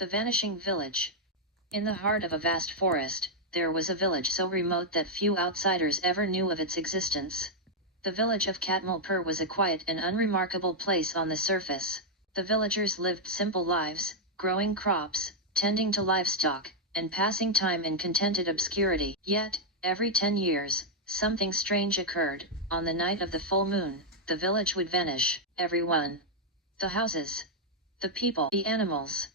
The Vanishing Village. In the heart of a vast forest, there was a village so remote that few outsiders ever knew of its existence. The village of Katmulpur was a quiet and unremarkable place on the surface. The villagers lived simple lives, growing crops, tending to livestock, and passing time in contented obscurity. Yet, every 10 years, something strange occurred. On the night of the full moon, the village would vanish. Everyone. The houses. The people. The animals.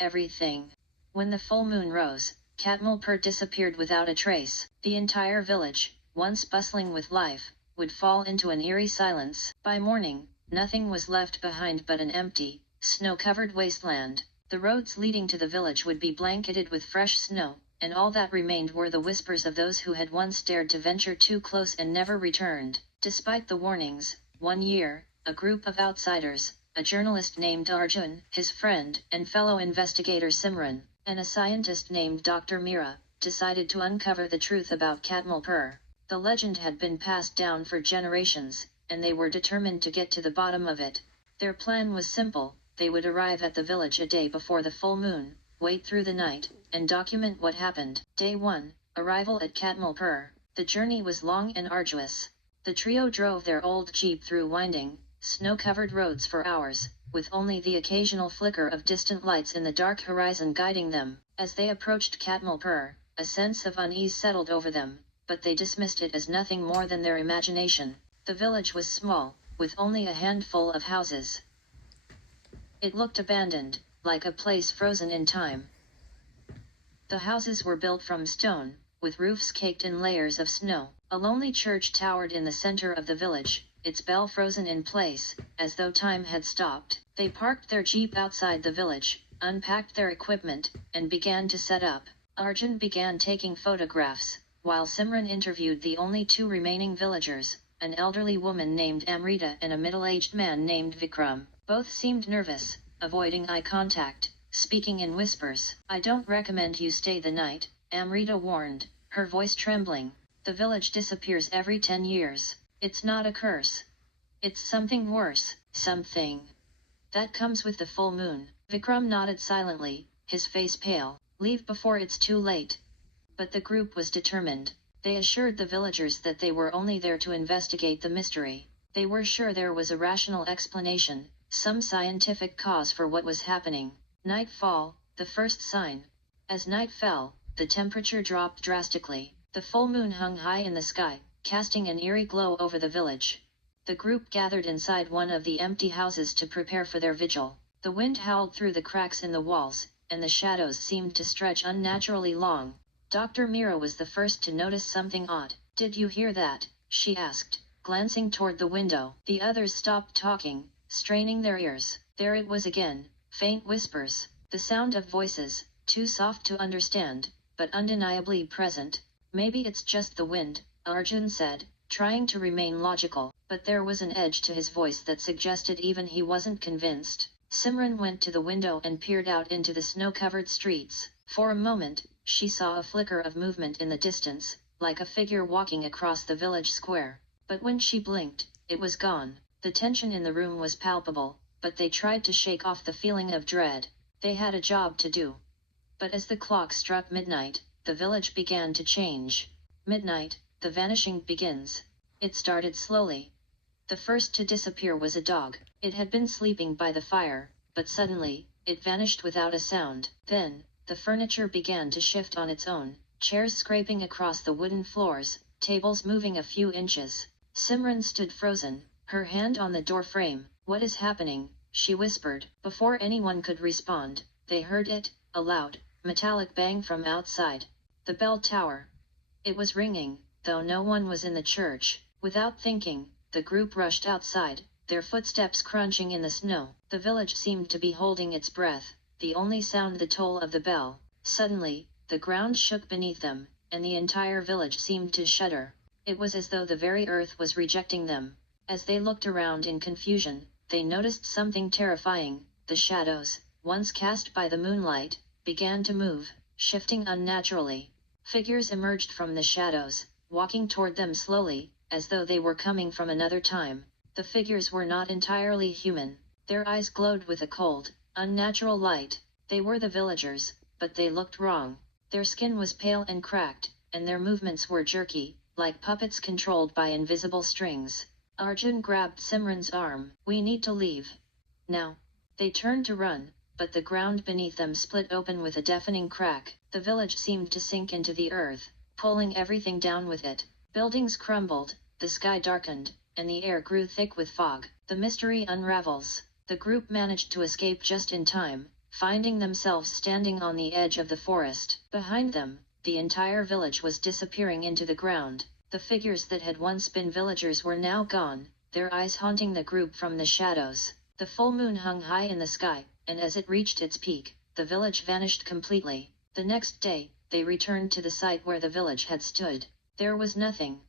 Everything. When the full moon rose, Katmulpur disappeared without a trace. The entire village, once bustling with life, would fall into an eerie silence. By morning, nothing was left behind but an empty, snow-covered wasteland. The roads leading to the village would be blanketed with fresh snow, and all that remained were the whispers of those who had once dared to venture too close and never returned. Despite the warnings, one year, a group of outsiders, a journalist named Arjun, his friend and fellow investigator Simran, and a scientist named Dr. Meera, decided to uncover the truth about Katmulpur. The legend had been passed down for generations, and they were determined to get to the bottom of it. Their plan was simple: they would arrive at the village a day before the full moon, wait through the night, and document what happened. Day 1, Arrival at Katmulpur. The journey was long and arduous. The trio drove their old jeep through winding, snow-covered roads for hours, with only the occasional flicker of distant lights in the dark horizon guiding them. As they approached Katmulpur, a sense of unease settled over them, but they dismissed it as nothing more than their imagination. The village was small, with only a handful of houses. It looked abandoned, like a place frozen in time. The houses were built from stone, with roofs caked in layers of snow. A lonely church towered in the center of the village, its bell frozen in place, as though time had stopped. They parked their jeep outside the village, unpacked their equipment, and began to set up. Arjun began taking photographs, while Simran interviewed the only two remaining villagers, an elderly woman named Amrita and a middle-aged man named Vikram. Both seemed nervous, avoiding eye contact, speaking in whispers. "I don't recommend you stay the night," Amrita warned, her voice trembling. "The village disappears every 10 years. It's not a curse. It's something worse, something that comes with the full moon." Vikram nodded silently, his face pale. "Leave before it's too late." But the group was determined. They assured the villagers that they were only there to investigate the mystery. They were sure there was a rational explanation, some scientific cause for what was happening. Nightfall, the first sign. As night fell, the temperature dropped drastically. The full moon hung high in the sky, casting an eerie glow over the village. The group gathered inside one of the empty houses to prepare for their vigil. The wind howled through the cracks in the walls, and the shadows seemed to stretch unnaturally long. Dr. Meera was the first to notice something odd. "Did you hear that?" she asked, glancing toward the window. The others stopped talking, straining their ears. There it was again, faint whispers. The sound of voices, too soft to understand, but undeniably present. "Maybe it's just the wind," Arjun said, trying to remain logical, but there was an edge to his voice that suggested even he wasn't convinced. Simran went to the window and peered out into the snow-covered streets. For a moment, she saw a flicker of movement in the distance, like a figure walking across the village square. But when she blinked, it was gone. The tension in the room was palpable, but they tried to shake off the feeling of dread. They had a job to do. But as the clock struck midnight, the village began to change. Midnight, the vanishing begins. It started slowly. The first to disappear was a dog. It had been sleeping by the fire, but suddenly, it vanished without a sound. Then, the furniture began to shift on its own, chairs scraping across the wooden floors, tables moving a few inches. Simran stood frozen, her hand on the door frame. "What is happening?" she whispered. Before anyone could respond, they heard it, a loud, metallic bang from outside. The bell tower. It was ringing, though no one was in the church. Without thinking, the group rushed outside, their footsteps crunching in the snow. The village seemed to be holding its breath, the only sound the toll of the bell. Suddenly, the ground shook beneath them, and the entire village seemed to shudder. It was as though the very earth was rejecting them. As they looked around in confusion, they noticed something terrifying. The shadows, once cast by the moonlight, began to move, shifting unnaturally. Figures emerged from the shadows, walking toward them slowly, as though they were coming from another time. The figures were not entirely human. Their eyes glowed with a cold, unnatural light. They were the villagers, but they looked wrong. Their skin was pale and cracked, and their movements were jerky, like puppets controlled by invisible strings. Arjun grabbed Simran's arm. "We need to leave now." They turned to run, but the ground beneath them split open with a deafening crack. The village seemed to sink into the earth, pulling everything down with it. Buildings crumbled, the sky darkened, and the air grew thick with fog. The mystery unravels. The group managed to escape just in time, finding themselves standing on the edge of the forest. Behind them, the entire village was disappearing into the ground. The figures that had once been villagers were now gone, their eyes haunting the group from the shadows. The full moon hung high in the sky, and as it reached its peak, the village vanished completely. The next day, they returned to the site where the village had stood. There was nothing.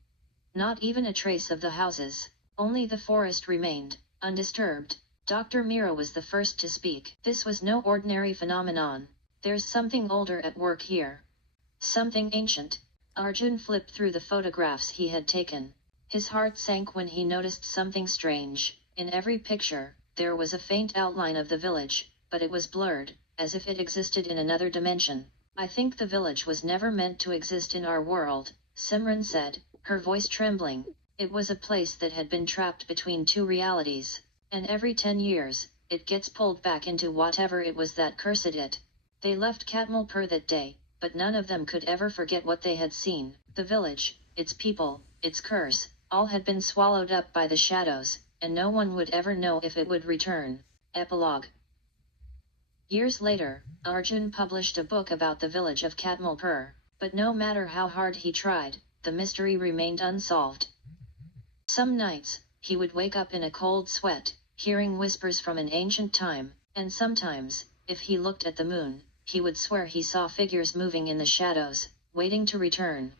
Not even a trace of the houses. Only the forest remained, undisturbed. Dr. Mira was the first to speak. "This was no ordinary phenomenon. There's something older at work here. Something ancient." Arjun flipped through the photographs he had taken. His heart sank when he noticed something strange. In every picture, there was a faint outline of the village, but it was blurred, as if it existed in another dimension. "I think the village was never meant to exist in our world," Simran said, her voice trembling. It was a place that had been trapped between two realities, and every 10 years, it gets pulled back into whatever it was that cursed it. They left Katmalpur that day, but none of them could ever forget what they had seen. The village, its people, its curse, all had been swallowed up by the shadows, and no one would ever know if it would return. Epilogue. Years later, Arjun published a book about the village of Katmalpur, but no matter how hard he tried, the mystery remained unsolved. Some nights, he would wake up in a cold sweat, hearing whispers from an ancient time, and sometimes, if he looked at the moon, he would swear he saw figures moving in the shadows, waiting to return.